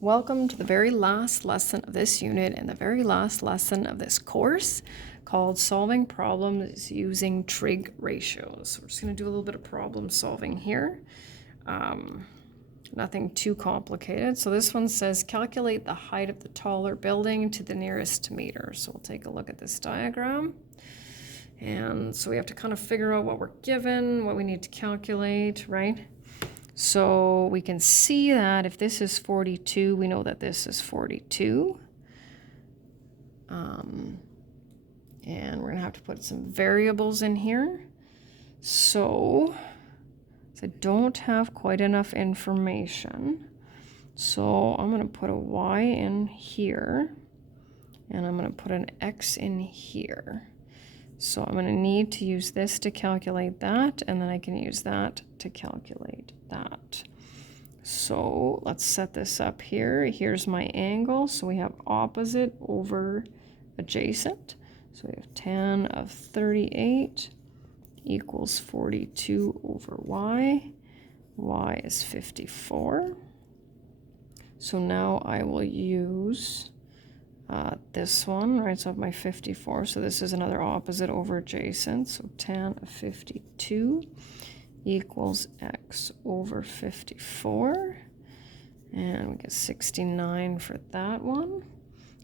Welcome to the very last lesson of this unit and the very last lesson of this course called Solving Problems Using Trig Ratios. We're just going to do a little bit of problem solving here. Nothing too complicated. So this one says calculate the height of the taller building to the nearest meter. So we'll take a look at this diagram. And so we have to kind of figure out what we're given, what we need to calculate, right? So we can see that if this is 42, we know that this is 42. And we're going to have to put some variables in here. So I don't have quite enough information. So I'm going to put a y in here, and I'm going to put an x in here. So I'm going to need to use this to calculate that, and then I can use that to calculate that. So let's set this up here. Here's my angle. So we have opposite over adjacent. So we have tan of 38 equals 42 over y. Y is 54. So now I will use this one, right? So I have my 54. So this is another opposite over adjacent. So tan of 52 equals x over 54. And we get 69 for that one.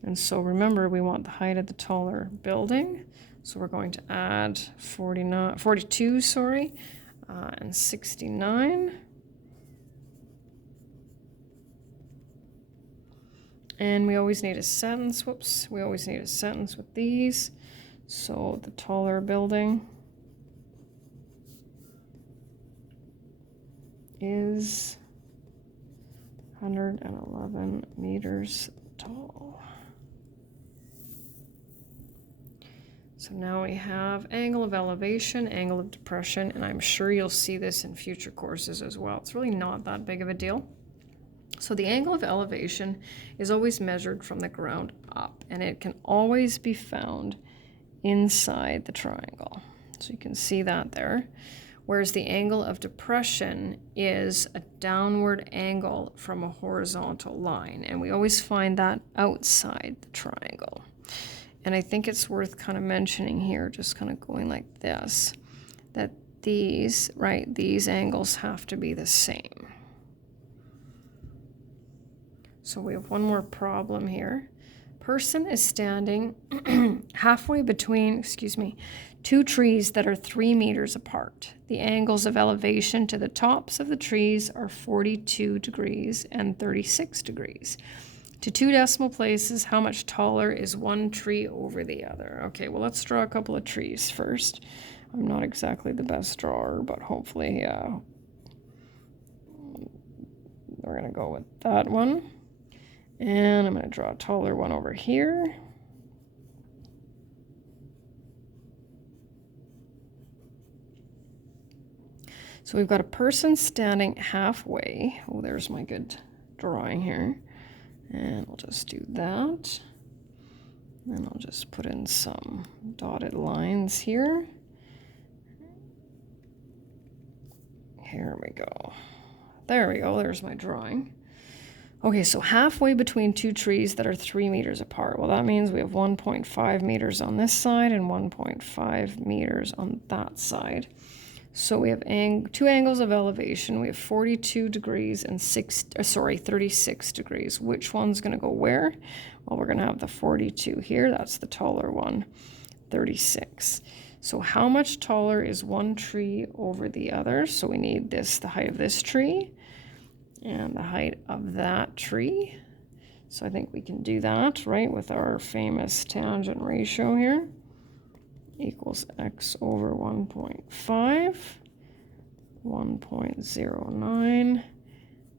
And so remember, we want the height of the taller building. So we're going to add 42, and 69. And we always need a sentence, we always need a sentence with these. So the taller building is 111 meters tall. So now we have angle of elevation, angle of depression, and I'm sure you'll see this in future courses as well. It's really not that big of a deal. So the angle of elevation is always measured from the ground up, and it can always be found inside the triangle. So you can see that there. Whereas the angle of depression is a downward angle from a horizontal line, and we always find that outside the triangle. And I think it's worth kind of mentioning here, just kind of going like this, that these angles have to be the same. So we have one more problem here. Person is standing halfway between, two trees that are 3 meters apart. The angles of elevation to the tops of the trees are 42 degrees and 36 degrees. To 2 decimal places, how much taller is one tree over the other? Okay, well, let's draw a couple of trees first. I'm not exactly the best drawer, but hopefully we're going to go with that one. And I'm going to draw a taller one over here. So we've got a person standing halfway. Oh, there's my good drawing here. And we'll just do that. And I'll just put in some dotted lines here. Here we go. There we go. There's my drawing. Okay, so halfway between 2 trees that are 3 meters apart. Well, that means we have 1.5 meters on this side and 1.5 meters on that side. So we have 2 angles of elevation. We have 42 degrees and 36 degrees. Which one's going to go where? Well, we're going to have the 42 here. That's the taller one, 36. So how much taller is one tree over the other? So we need this, the height of this tree, and the height of that tree. So I think we can do that, right, with our famous tangent ratio here. Equals x over 1.5, 1.09,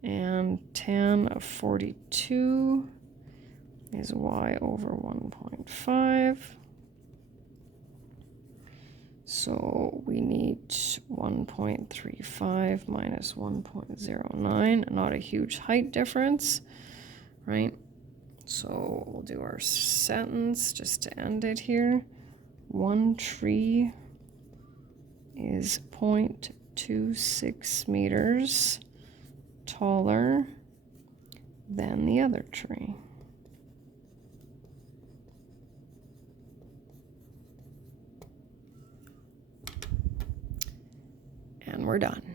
and tan of 42 is y over 1.5. So we need 1.35 minus 1.09, not a huge height difference, right? So we'll do our sentence just to end it here. One tree is 0.26 meters taller than the other tree. And we're done.